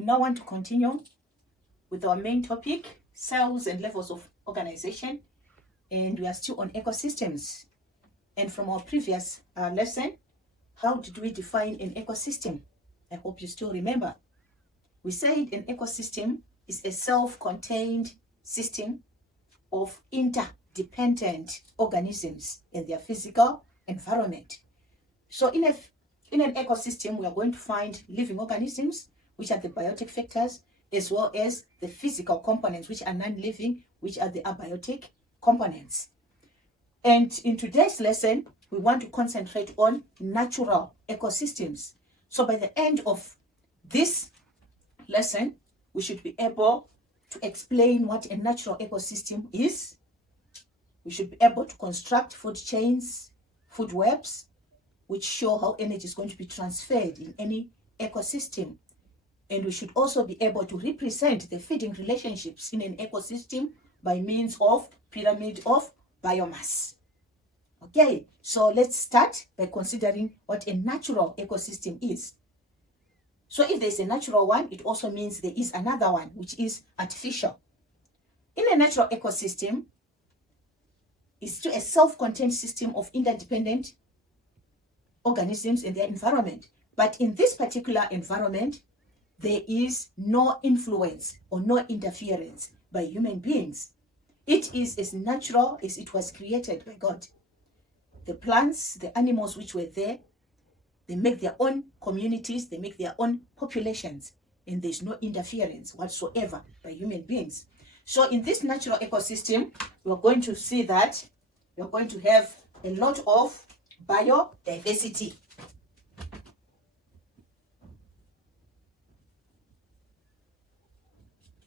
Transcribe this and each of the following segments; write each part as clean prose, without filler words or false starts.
We now want to continue with our main topic, cells and levels of organization, and we are still on ecosystems. And from our previous lesson, how did we define an ecosystem? I hope you still remember. We said an ecosystem is a self-contained system of interdependent organisms in their physical environment. So in an ecosystem, we are going to find living organisms, which are the biotic factors, as well as the physical components, which are non-living, which are the abiotic components. And in today's lesson, we want to concentrate on natural ecosystems. So by the end of this lesson, we should be able to explain what a natural ecosystem is. We should be able to construct food chains, food webs, which show how energy is going to be transferred in any ecosystem. And we should also be able to represent the feeding relationships in an ecosystem by means of pyramid of biomass. Okay, so let's start by considering what a natural ecosystem is. So if there's a natural one, it also means there is another one, which is artificial. In a natural ecosystem, it's still a self-contained system of interdependent organisms in their environment. But in this particular environment, there is no influence or no interference by human beings. It is as natural as it was created by God. The plants, the animals which were there, they make their own communities, they make their own populations, and there's no interference whatsoever by human beings. So in this natural ecosystem, we're going to see that we're going to have a lot of biodiversity.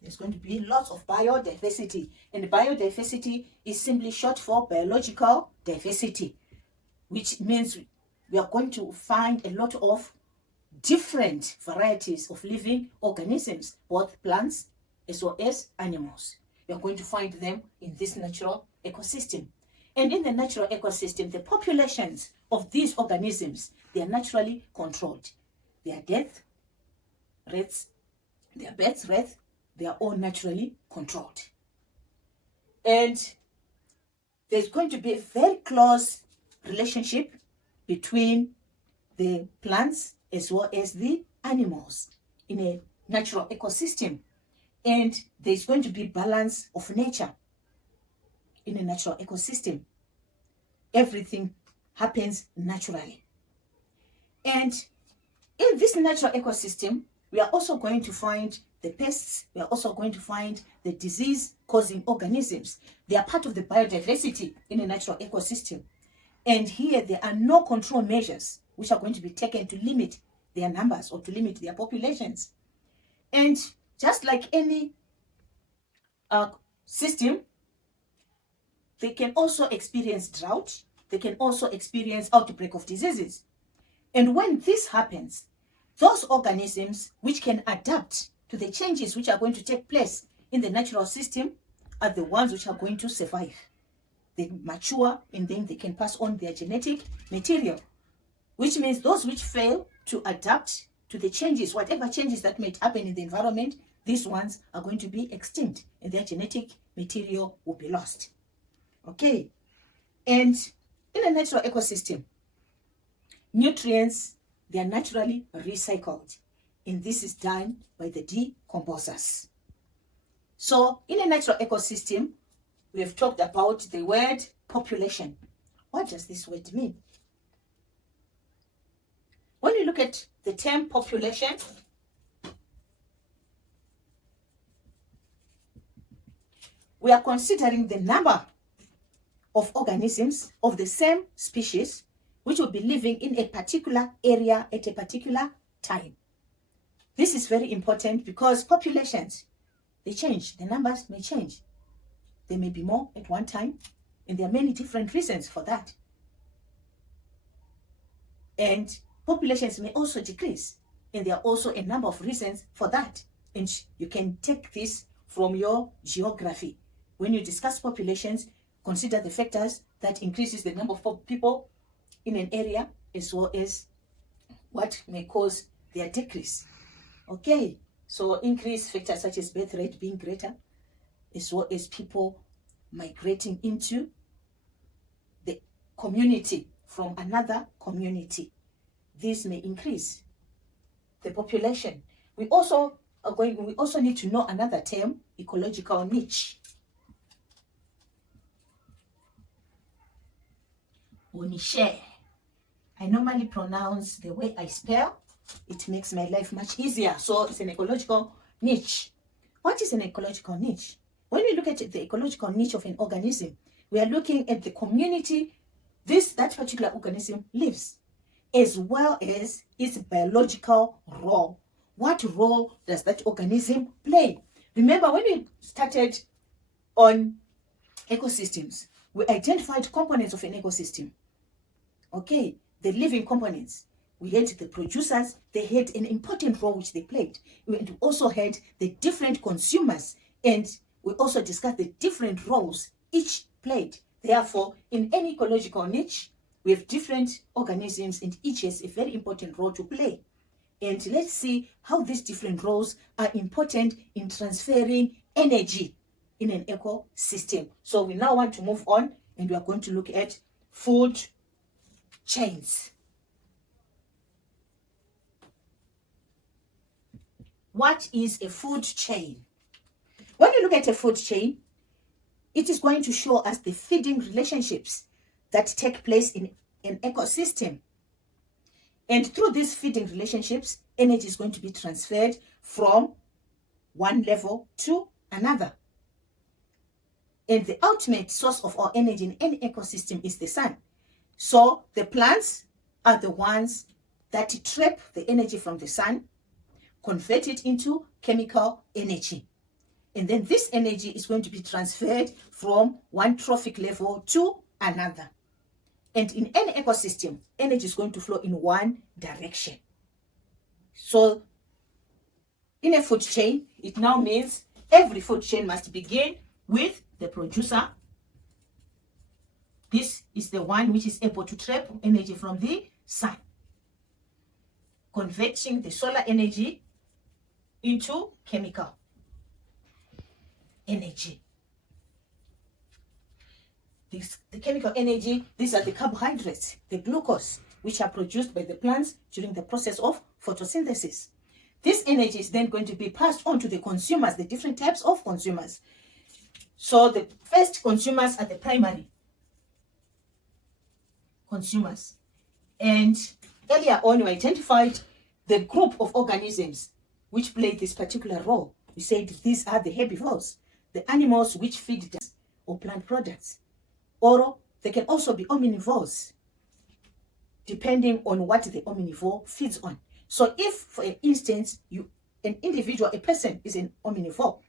There's going to be lots of biodiversity, and biodiversity is simply short for biological diversity, which means we are going to find a lot of different varieties of living organisms, both plants as well as animals. We are going to find them in this natural ecosystem. And in the natural ecosystem, the populations of these organisms, they are naturally controlled. Their death rates, their birth rate, they are all naturally controlled. And there's going to be a very close relationship between the plants as well as the animals in a natural ecosystem. And there's going to be balance of nature in a natural ecosystem. Everything happens naturally. And in this natural ecosystem, we are also going to find the pests, we are also going to find the disease-causing organisms. They are part of the biodiversity in a natural ecosystem. And here there are no control measures which are going to be taken to limit their numbers or to limit their populations. And just like any system, they can also experience drought. They can also experience outbreak of diseases. And when this happens, those organisms which can adapt to the changes which are going to take place in the natural system are the ones which are going to survive. They mature and then they can pass on their genetic material, which means those which fail to adapt to the changes, whatever changes that might happen in the environment, these ones are going to be extinct and their genetic material will be lost. Okay, and in a natural ecosystem, nutrients, they are naturally recycled, and this is done by the decomposers. So in a natural ecosystem, we have talked about the word population. What does this word mean? When you look at the term population, we are considering the number of organisms of the same species which will be living in a particular area at a particular time. This is very important because populations, they change. The numbers may change. There may be more at one time, and there are many different reasons for that. And populations may also decrease, and there are also a number of reasons for that. And you can take this from your geography. When you discuss populations, consider the factors that increases the number of people in an area as well as what may cause their decrease. Okay, So increased factors such as birth rate being greater, as well as people migrating into the community from another community. This may increase the population. We also need to know another term, ecological niche. Or niche. I normally pronounce the way I spell. It makes my life much easier. So it's an ecological niche. What is an ecological niche? When we look at the ecological niche of an organism, we are looking at the community that particular organism lives, as well as its biological role. What role does that organism play? Remember, when we started on ecosystems, we identified components of an ecosystem. Okay, the living components. We had the producers, they had an important role which they played. We also had the different consumers, and we also discussed the different roles each played. Therefore, in any ecological niche, we have different organisms, and each has a very important role to play. And let's see how these different roles are important in transferring energy in an ecosystem. So we now want to move on, and we are going to look at food chains. What is a food chain? When you look at a food chain, it is going to show us the feeding relationships that take place in an ecosystem. And through these feeding relationships, energy is going to be transferred from one level to another. And the ultimate source of our energy in any ecosystem is the sun. So the plants are the ones that trap the energy from the sun, convert it into chemical energy. And then this energy is going to be transferred from one trophic level to another. And in any ecosystem, energy is going to flow in one direction. So in a food chain, it now means every food chain must begin with the producer. This is the one which is able to trap energy from the sun, converting the solar energy into chemical energy. The chemical energy, these are the carbohydrates, the glucose, which are produced by the plants during the process of photosynthesis. This energy is then going to be passed on to the consumers, the different types of consumers. So the first consumers are the primary consumers. And earlier on, we identified the group of organisms which play this particular role. We said these are the herbivores, the animals which feed or plant products. Or they can also be omnivores, depending on what the omnivore feeds on. So if, for instance, a person is an omnivore.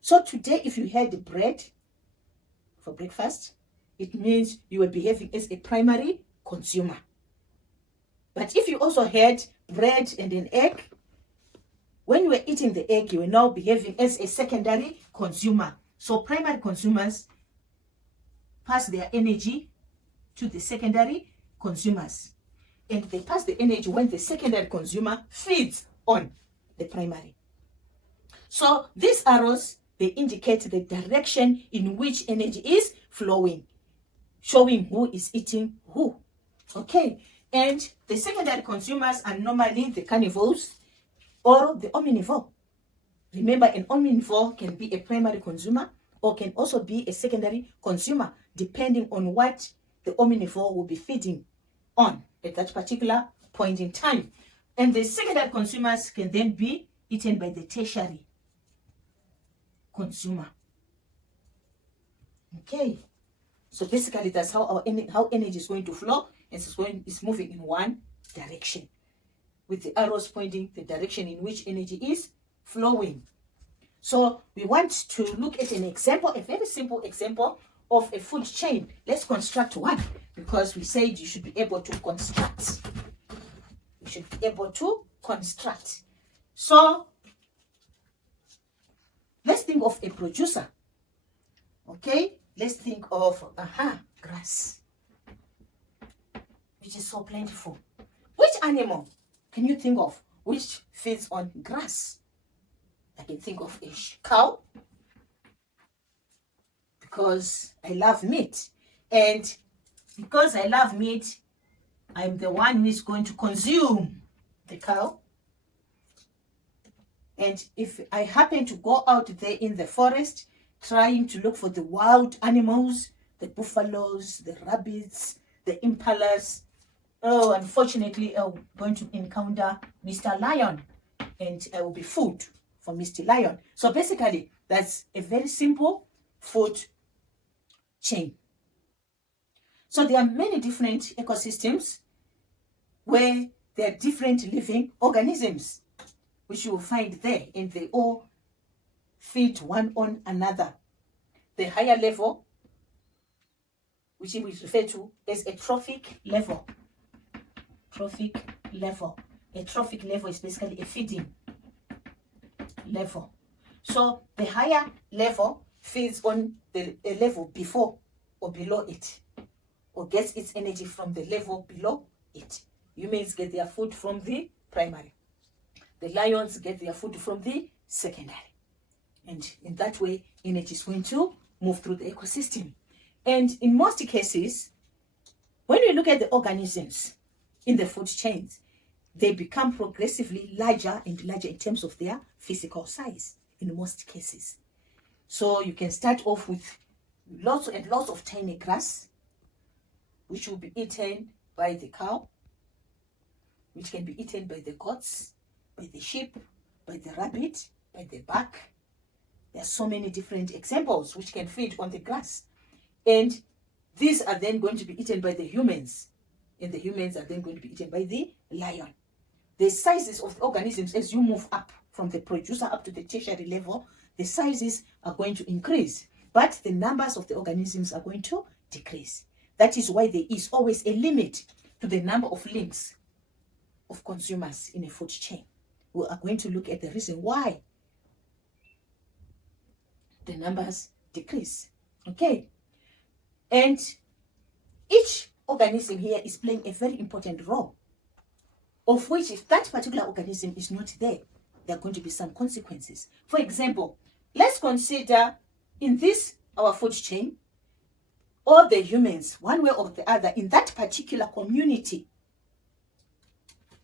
So today, if you had bread for breakfast, it means you were behaving as a primary consumer. But if you also had bread and an egg, when you were eating the egg, you were now behaving as a secondary consumer. So primary consumers pass their energy to the secondary consumers. And they pass the energy when the secondary consumer feeds on the primary. So these arrows, they indicate the direction in which energy is flowing, showing who is eating who. Okay, and the secondary consumers are normally the carnivores or the omnivore. Remember, an omnivore can be a primary consumer or can also be a secondary consumer, depending on what the omnivore will be feeding on at that particular point in time. And the secondary consumers can then be eaten by the tertiary consumer. Okay, so basically that's how energy is going to flow. It's moving in one direction, with the arrows pointing the direction in which energy is flowing. So we want to look at an example, a very simple example of a food chain. Let's construct one, because we said you should be able to construct. You should be able to construct. So let's think of a producer. Okay, let's think of grass, which is so plentiful. Which animal can you think of which feeds on grass? can think of a cow, because I love meat. And because I love meat, I'm the one who is going to consume the cow. And if I happen to go out there in the forest trying to look for the wild animals, the buffaloes, the rabbits, the impalas, oh, unfortunately, I'm going to encounter Mr. Lion, and I will be food for Mr. Lion. So basically, that's a very simple food chain. So there are many different ecosystems where there are different living organisms, which you will find there, and they all feed one on another. The higher level, which we refer to as a trophic level. Trophic level. A trophic level is basically a feeding level. So the higher level feeds on the level before or below it, or gets its energy from the level below it. Humans get their food from the primary. The lions get their food from the secondary. And in that way, energy is going to move through the ecosystem. And in most cases, when we look at the organisms in the food chains, they become progressively larger and larger in terms of their physical size in most cases. So you can start off with lots and lots of tiny grass, which will be eaten by the cow, which can be eaten by the goats, by the sheep, by the rabbit, by the buck. There are so many different examples which can feed on the grass. And these are then going to be eaten by the humans. And the humans are then going to be eaten by the lion. The sizes of the organisms, as you move up from the producer up to the tertiary level, the sizes are going to increase. But the numbers of the organisms are going to decrease. That is why there is always a limit to the number of links of consumers in a food chain. We are going to look at the reason why the numbers decrease. Okay. And each organism here is playing a very important role, of which if that particular organism is not there, there are going to be some consequences. For example, let's consider in this, our food chain, all the humans, one way or the other, in that particular community,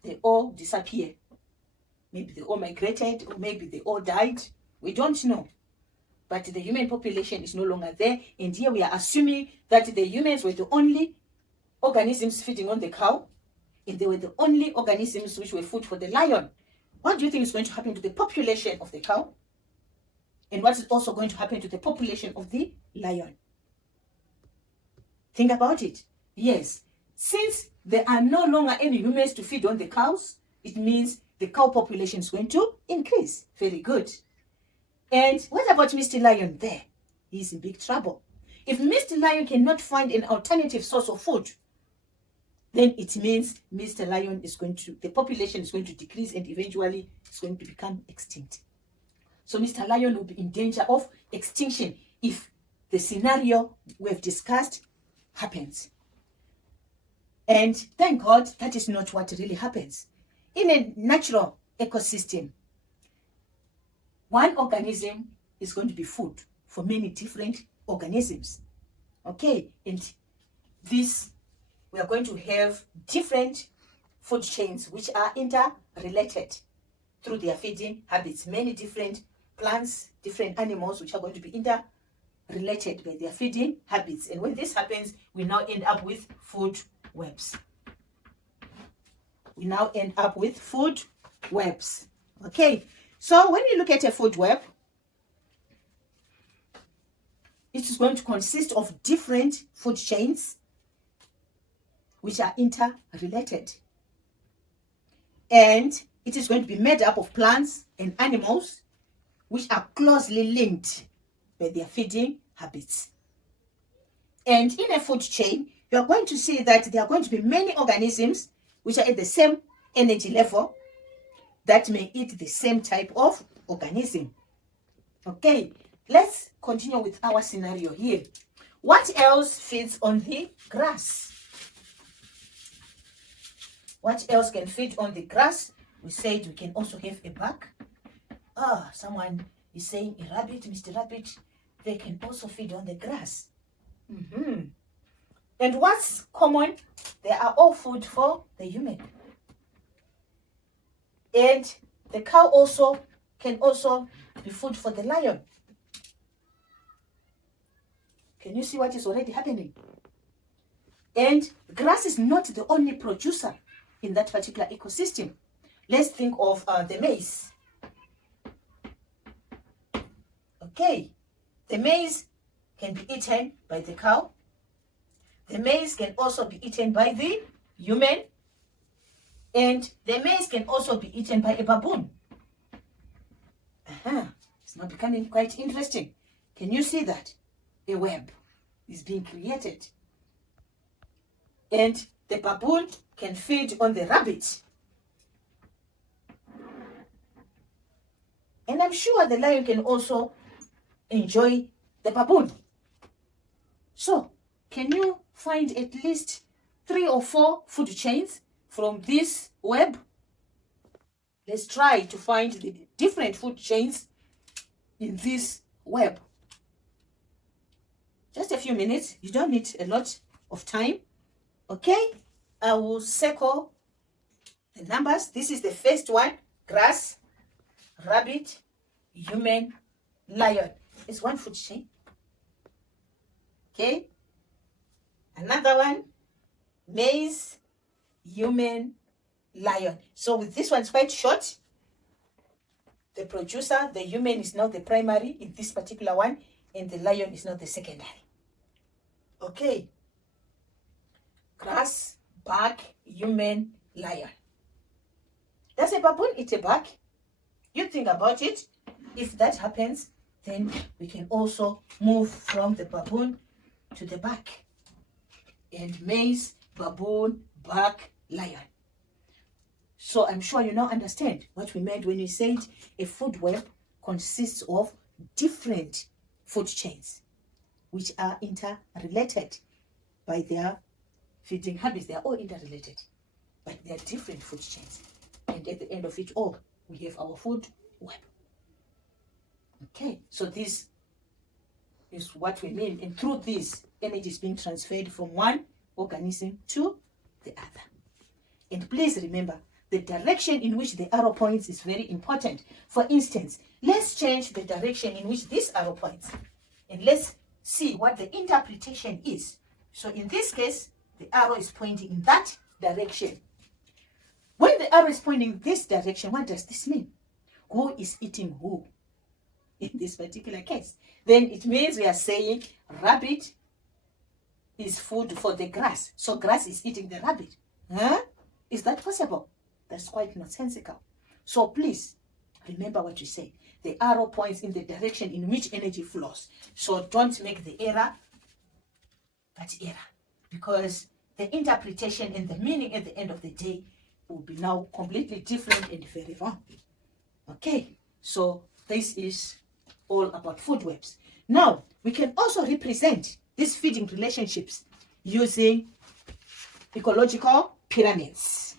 they all disappear. Maybe they all migrated, or maybe they all died. We don't know. But the human population is no longer there. And here we are assuming that the humans were the only organisms feeding on the cow, and they were the only organisms which were food for the lion. What do you think is going to happen to the population of the cow? And what is also going to happen to the population of the lion? Think about it. Yes, since there are no longer any humans to feed on the cows, it means the cow population is going to increase. Very good. And what about Mr. Lion there? He's in big trouble. If Mr. Lion cannot find an alternative source of food, then it means Mr. Lion is going to, the population is going to decrease, and eventually it's going to become extinct. So Mr. Lion will be in danger of extinction if the scenario we've discussed happens. And thank God that is not what really happens. In a natural ecosystem, one organism is going to be food for many different organisms. Okay, and this, we are going to have different food chains which are interrelated through their feeding habits. Many different plants, different animals which are going to be interrelated by their feeding habits. And when this happens, we now end up with food webs. We now end up with food webs. Okay, so when you look at a food web, it is going to consist of different food chains which are interrelated. And it is going to be made up of plants and animals which are closely linked by their feeding habits. And in a food chain, you are going to see that there are going to be many organisms which are at the same energy level that may eat the same type of organism. Okay, let's continue with our scenario here. What else feeds on the grass? What else can feed on the grass? We said we can also have a buck, someone is saying a rabbit, Mr. Rabbit, they can also feed on the grass. And what's common? They are all food for the human. And the cow also can also be food for the lion. Can you see what is already happening? And grass is not the only producer in that particular ecosystem. Let's think of the maize. Okay, the maize can be eaten by the cow. The maize can also be eaten by the human. And the maize can also be eaten by a baboon. It's now becoming quite interesting. Can you see that? A web is being created. And the baboon can feed on the rabbit. And I'm sure the lion can also enjoy the baboon. So, can you find at least 3 or 4 food chains from this web? Let's try to find the different food chains in this web. Just a few minutes. You don't need a lot of time. Okay? I will circle the numbers. This is the first one. Grass, rabbit, human, lion. It's one food chain. Okay? Another one. Maize, human, lion. So with this one, it's quite short. The producer, the human, is not the primary in this particular one, and the lion is not the secondary. Okay. Grass, bark, human, lion. Does a baboon eat a bark? You think about it. If that happens, then we can also move from the baboon to the bark. And maize, baboon, bark, lion. So I'm sure you now understand what we meant when we said a food web consists of different food chains which are interrelated by their feeding habits. They are all interrelated, but they are different food chains. And at the end of it all, we have our food web. Okay, so this is what we mean. And through this, energy is being transferred from one organism to the other. And please remember, the direction in which the arrow points is very important. For instance, let's change the direction in which this arrow points. And let's see what the interpretation is. So in this case, the arrow is pointing in that direction. When the arrow is pointing this direction, what does this mean? Who is eating who? In this particular case, then it means we are saying rabbit is food for the grass. So grass is eating the rabbit. Is that possible? That's quite nonsensical. So please remember what you said. The arrow points in the direction in which energy flows. So don't make the error, because the interpretation and the meaning at the end of the day will be now completely different and very wrong. Okay, so this is all about food webs. Now, we can also represent these feeding relationships using ecological pyramids.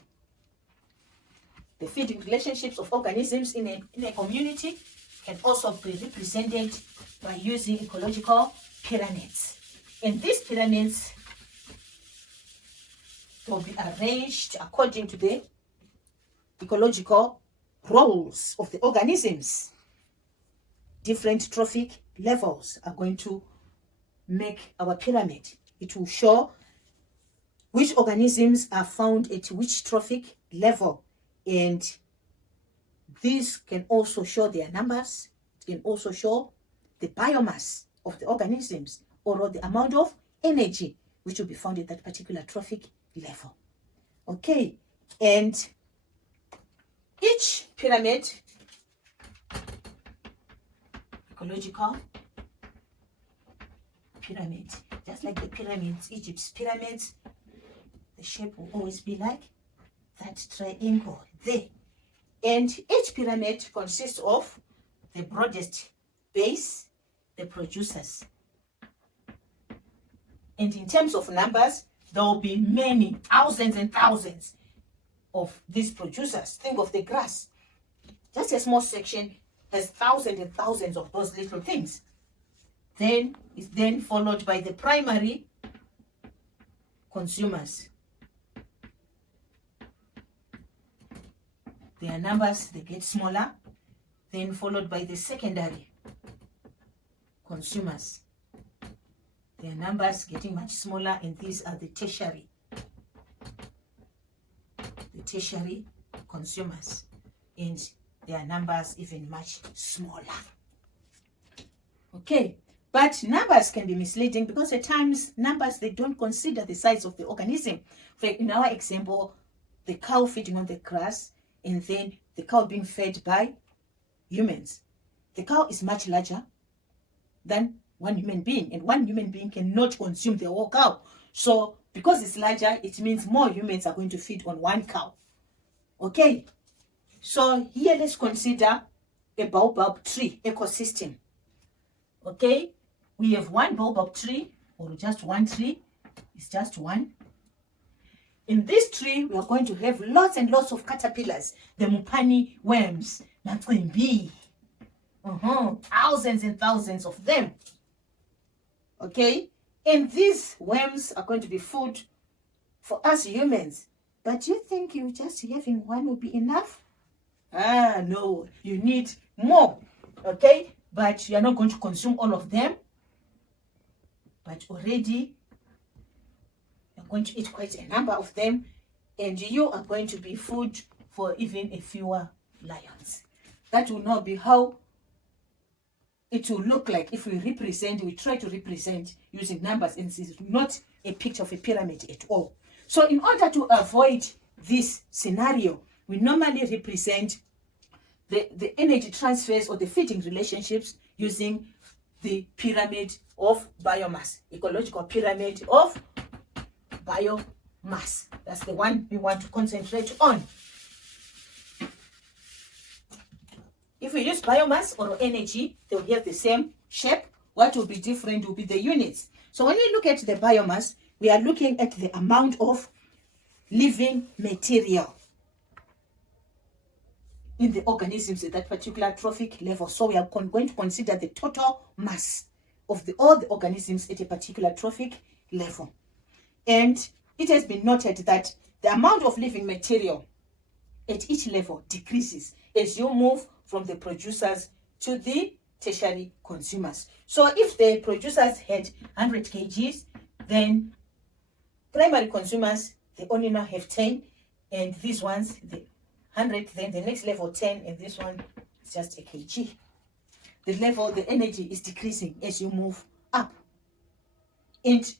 The feeding relationships of organisms in a community can also be represented by using ecological pyramids. And these pyramids will be arranged according to the ecological roles of the organisms. Different trophic levels are going to make our pyramid. It will show which organisms are found at which trophic level. And this can also show their numbers. It can also show the biomass of the organisms, or the amount of energy which will be found at that particular trophic level. Okay, and each pyramid, ecological pyramid, just like the pyramids, Egypt's pyramids, the shape will always be like that triangle there. And each pyramid consists of the broadest base, the producers. And in terms of numbers, there will be many, thousands and thousands of these producers. Think of the grass. Just a small section has thousands and thousands of those little things. Then it's then followed by the primary consumers. Their numbers, they get smaller, then followed by the secondary consumers. Their numbers getting much smaller, and these are the tertiary consumers, and their numbers even much smaller. Okay, but numbers can be misleading because at times numbers, they don't consider the size of the organism. In our example, the cow feeding on the grass, and then the cow being fed by humans. The cow is much larger than one human being, and one human being cannot consume the whole cow. So because it's larger, it means more humans are going to feed on one cow. Okay, so here let's consider a baobab tree ecosystem. Okay, we have one baobab tree, or just one tree. It's just one. In this tree, we are going to have lots and lots of caterpillars, the mupani worms, makwimbi, thousands and thousands of them. Okay, and these worms are going to be food for us humans. But you think you just having one will be enough? No, you need more. Okay, but you are not going to consume all of them. But already you're going to eat quite a number of them, and you are going to be food for even a fewer lions. That will not be how it will look like if we try to represent using numbers, and this is not a picture of a pyramid at all. So in order to avoid this scenario, we normally represent the energy transfers or the feeding relationships using the pyramid of biomass, ecological pyramid of biomass. That's the one we want to concentrate on. If we use biomass or energy, they will have the same shape. What will be different will be the units. So when we look at the biomass, we are looking at the amount of living material in the organisms at that particular trophic level. So we are going to consider the total mass of all the organisms at a particular trophic level. And it has been noted that the amount of living material at each level decreases as you move from the producers to the tertiary consumers. So if the producers had 100 kgs, then primary consumers, they only now have 10, and these ones, the 100, then the next level 10, and this one is just a kg. The energy is decreasing as you move up. And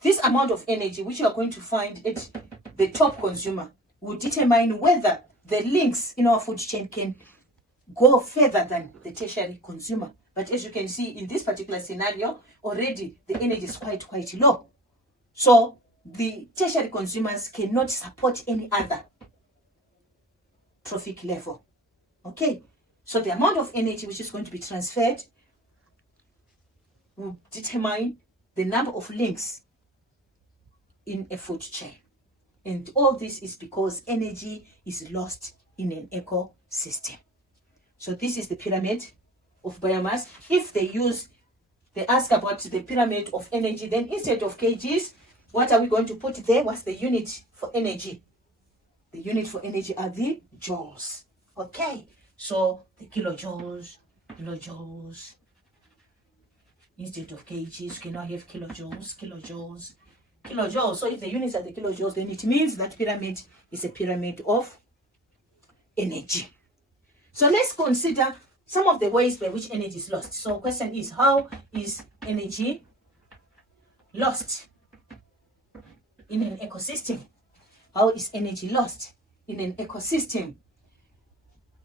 this amount of energy, which you are going to find at the top consumer, will determine whether the links in our food chain can go further than the tertiary consumer. But as you can see in this particular scenario, already the energy is quite low. So the tertiary consumers cannot support any other trophic level. Okay, so the amount of energy which is going to be transferred will determine the number of links in a food chain. And all this is because energy is lost in an ecosystem. So this is the pyramid of biomass. If they ask about the pyramid of energy, then instead of kgs, what are we going to put there? What's the unit for energy? The unit for energy are the joules. Okay, so the kilojoules. Instead of kgs, you can now have kilojoules. So if the units are the kilojoules, then it means that pyramid is a pyramid of energy. So let's consider some of the ways by which energy is lost. So question is, how is energy lost in an ecosystem? How is energy lost in an ecosystem?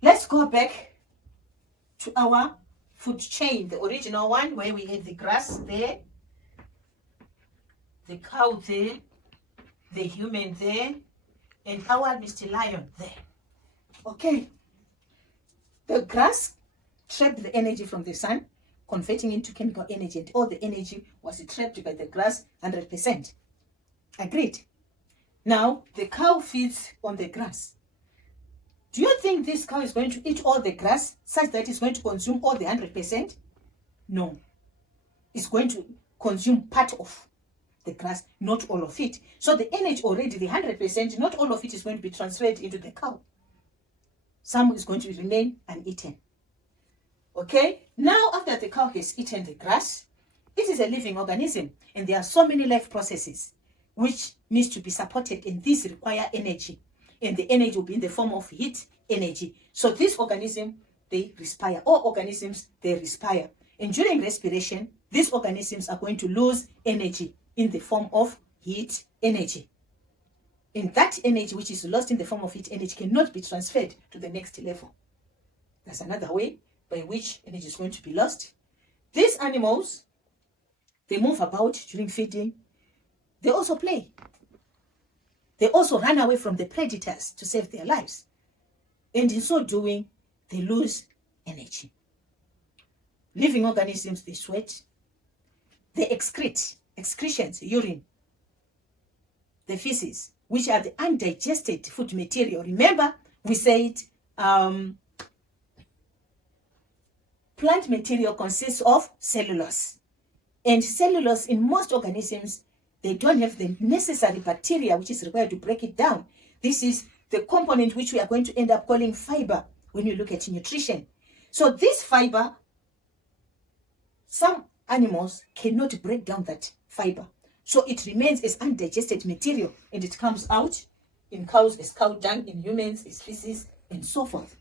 Let's go back to our food chain, the original one, where we had the grass there, the cow there, the human there, and our Mr. Lion there. Okay. The grass trapped the energy from the sun, converting into chemical energy, and all the energy was trapped by the grass 100%. Agreed? Now, the cow feeds on the grass. Do you think this cow is going to eat all the grass such that it's going to consume all the 100%? No. It's going to consume part of the grass, not all of it. So the energy already, the 100%, not all of it is going to be transferred into the cow. Some is going to remain uneaten. Okay, now after the cow has eaten the grass, it is a living organism, and there are so many life processes which needs to be supported, and these require energy, and the energy will be in the form of heat energy. So this organism, they respire. All organisms, they respire, and during respiration, these organisms are going to lose energy in the form of heat energy. And that energy which is lost in the form of heat energy cannot be transferred to the next level. That's another way by which energy is going to be lost. These animals, they move about during feeding. They also play. They also run away from the predators to save their lives. And in so doing, they lose energy. Living organisms, they sweat. They excrete, excretions, urine, the feces, which are the undigested food material. Remember, we said plant material consists of cellulose. And cellulose in most organisms, they don't have the necessary bacteria which is required to break it down. This is the component which we are going to end up calling fiber when you look at nutrition. So this fiber, some animals cannot break down that fiber. So it remains as undigested material, and it comes out in cows as cow dung, in humans as feces, and so forth.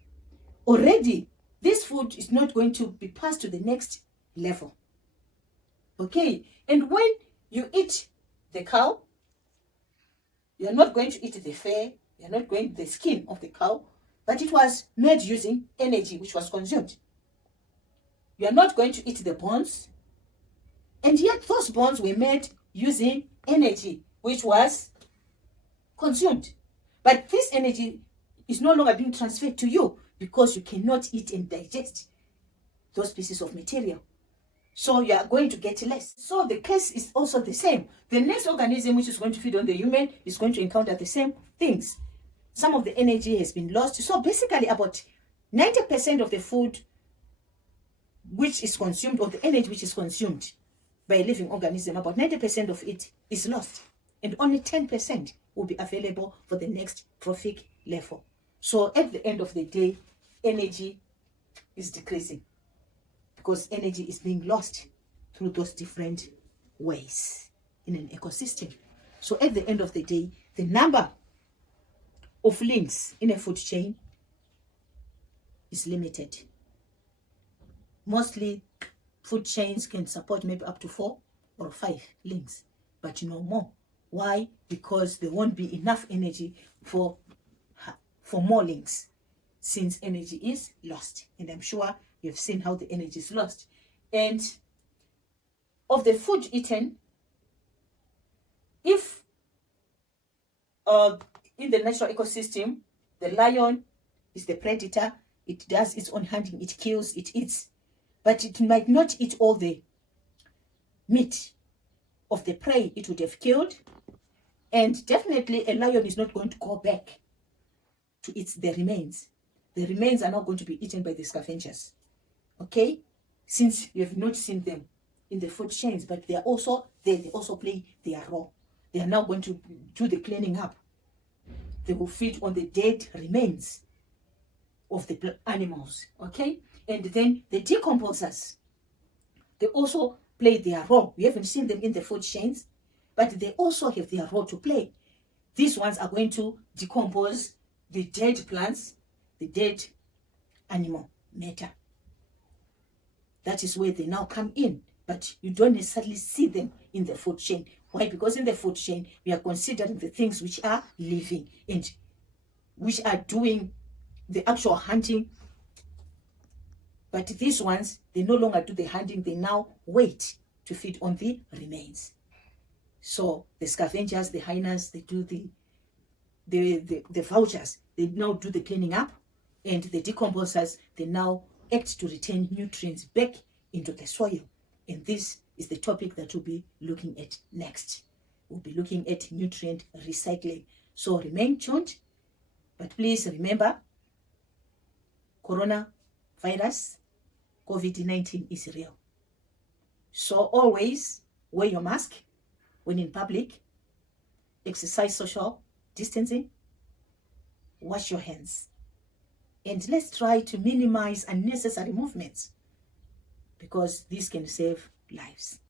Already, this food is not going to be passed to the next level. Okay, and when you eat the cow, you're not going to eat the fur, you're not going to the skin of the cow, but it was made using energy which was consumed. You're not going to eat the bones, and yet those bones were made using energy which was consumed. But this energy is no longer being transferred to you because you cannot eat and digest those pieces of material. So you are going to get less. So the case is also the same. The next organism which is going to feed on the human is going to encounter the same things. Some of the energy has been lost. So basically about 90% of the food which is consumed, or the energy which is consumed by a living organism, about 90% of it is lost. And only 10% will be available for the next trophic level. So at the end of the day, energy is decreasing because energy is being lost through those different ways in an ecosystem. So at the end of the day, the number of links in a food chain is limited. Mostly food chains can support maybe up to 4 or 5 links, but no more. Why? Because there won't be enough energy for more links, since energy is lost. And I'm sure you've seen how the energy is lost. And of the food eaten, if in the natural ecosystem, the lion is the predator, it does its own hunting, it kills, it eats, but it might not eat all the meat of the prey it would have killed. And definitely a lion is not going to go back to eat the remains. The remains are not going to be eaten by the scavengers. Okay? Since you have not seen them in the food chains, but they are also there, they also play their role. They are now going to do the cleaning up. They will feed on the dead remains of the animals. Okay? And then the decomposers, they also play their role. We haven't seen them in the food chains, but they also have their role to play. These ones are going to decompose the dead plants, the dead animal matter. That is where they now come in, but you don't necessarily see them in the food chain. Why? Because in the food chain, we are considering the things which are living and which are doing the actual hunting. But these ones, they no longer do the hunting, they now wait to feed on the remains. So the scavengers, the hyenas, they do the vultures, they now do the cleaning up, and the decomposers, they now act to return nutrients back into the soil. And this is the topic that we'll be looking at next. We'll be looking at nutrient recycling. So remain tuned, but please remember, coronavirus, COVID-19 is real. So always wear your mask when in public, exercise social distancing, wash your hands, and let's try to minimize unnecessary movements because this can save lives.